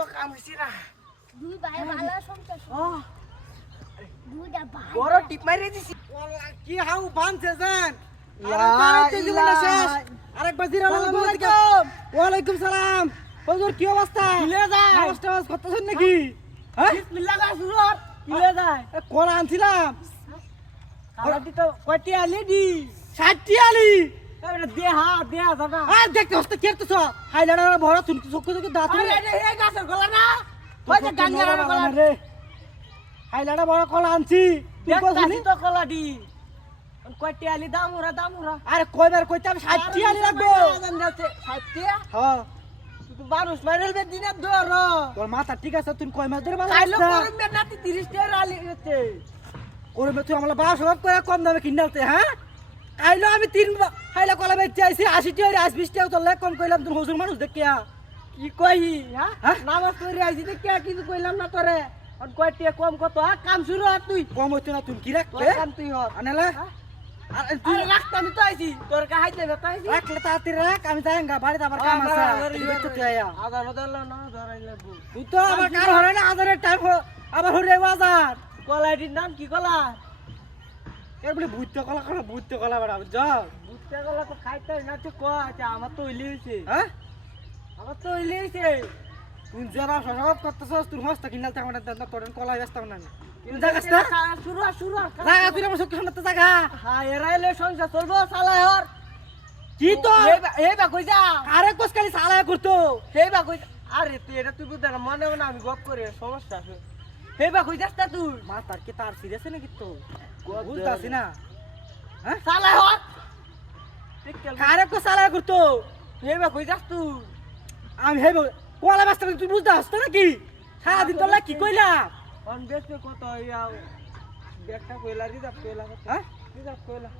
তো কাম হইছি না দুই ভাই ভালো সংসার দুইটা ভাই বড় টিপ মারি দিছি কি হাউ বানছে জান আরেকবার আসসালামু আলাইকুম। ওয়ালাইকুম সালাম হুজুর কি অবস্থা কিলে যায় নামাজ করতেছেন নাকি হ্যাঁ বিসমিল্লাহ রাসূলুল্লাহ কিলে যায় কলা আনছিলাম কালাটি তো কয়টি আলি দি 60 আলি এটা দেহা দাদা আর দেখতে হস্তে কেরতেছ হাইলাড়া বড় তুমি চোখে চোখে দাঁত আরে এটা হে গাছের গলা না কয়টা গাঙ্গার গলা রে হাইলাড়া বড় কলা আনছি তুই দেখতাছি কইছিস তো কলাটি কয়টি আলি দাম ওরা আরে কয়বার কইতাম 60 আলি লাগবো সাথে হ্যাঁ তুই বারুস মাইরেল বে দিনে দর তোর মাথা ঠিক আছে তুই কয় মাস ধরে ভালো কাইলো আছিস? করুন বে নাতি 30 টাকা আলি হচ্ছে ওরে বে তুই আমলা 12 করে কম দামে কিনালতে হ্যাঁ কাইলো আমি 3 হাইলা কলা বেচে আইছি 80 টাকা আর 20 টাকা তোর কম কইলাম তুই হুজুর মানুষ দেখিয়া কি কই হ্যাঁ হ্যাঁ? নামাজ পড়ে আইছি তো কে কিছু কইলাম না তোরে আর কয়টি কম কত কাম শুরু আর তুই কম হইতো না তুই কি তোর রাখবে কাম তুই হর আনালা আর তুই আরে রাখতে আমি তো আইছি তোর কা হাইতে না তাইছি রাখলে তাড়াতাড়ি রাখ আমি যাইঙ্গা বাড়িতে আবার কাম আছে তুই বেচতে তুই আয়া আদার দল্লা না ধরাইলে বউ তুই তো আবার কার হরে না আদারের টাইম আবার হরে বাজার কলাটির নাম কি কলা এর বলে ভূতটা কলা বড় যা বুঝতে গেলে তো খাইতে না তো কয় আচ্ছা আমার তো হইলে হইছে হ্যাঁ আমার তো হইলে হইছে তুই যারা সসব করতেছস তুই হস্তা কিনালতে আমার তোর কলা ব্যস্ত না তুই জাগাস না শুরু জাগা তুই আমার চোখের সামনে তো জাগা হ্যাঁ এরাইলে সংসার চলবো চালাই হর কি তো এই বা কই যা আরে কোস খালি সালায় করতো সেই বা কই আরে তুই এটা তুই বুঝতে না মনে মনে আমি গপ করে সমস্যা আছে সেই বা কই যাস তা তুই মা তার কি তার সিরিয়াস নাকি তো বুঝতাছি না হ্যাঁ চালাই হর কারে কো সালায় করতো সেই বা কই যাস তুই আমি হেব কলা ব্যস্ত তুই বুঝতে আসতো নাকি সারাদিন তোর কি কইলা অন বেশি কত ইয়া ব্যাগটা কইলা রিজার্ভ কইলা হ্যাঁ রিজার্ভ কইলা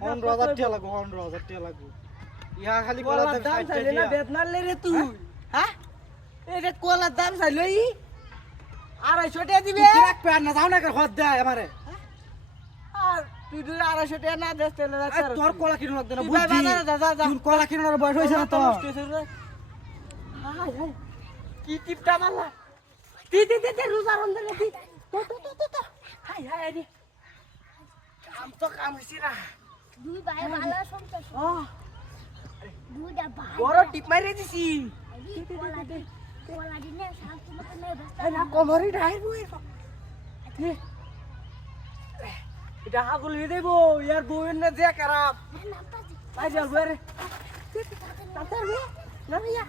15000 টাকা লাগবে 15000 টাকা লাগবে ইয়া খালি কলা কলার দাম 60 চাইলে না টাকা বেদনার লে রে তুই হ্যাঁ এটা কলার দাম চাইলে ই 250 টাকা দিবে কি রাখবে আর না যাও না হদ দেয় আমারে আর তুই যদি 250 টাকা না দেস তাহলে তোর কলা কিনো লাগবে না তুই ভাই বুঝছি বাজারে যা, যা, যা। তুই কলা কিনোর বয়স হইছে না তো কি টিপটা মারলা তি রোজা রমজান দি তো হাই রে কাম তো কাম হইছি না দুই ভাই ভালো সংসার ও দুইটা ভাই বড় টিপ মারি দিছি কোলা দিনে শান্তি মতো নেই ব্যস্ত না কমরি ডাই বই এটা হাগুল হয়ে দেব ইয়ার বউয়ের না যে খারাপ তাই যাও রে তাতে রে না ইয়া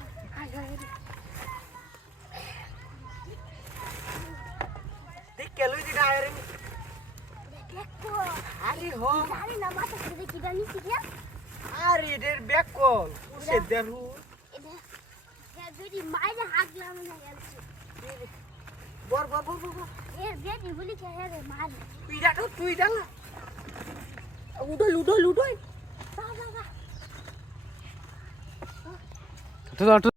দেখ কেলুই দিটা আরে দেখো আরে হো জানি না মাথা থেকে কি জানি কি দিয়া আরে এদের ব্যাক কল সে দেরু এটা যদি মাইরে হাগলাম না গেছে বর এর বেটি বলি কে রে মার তুই ডালা উডই যা যা যা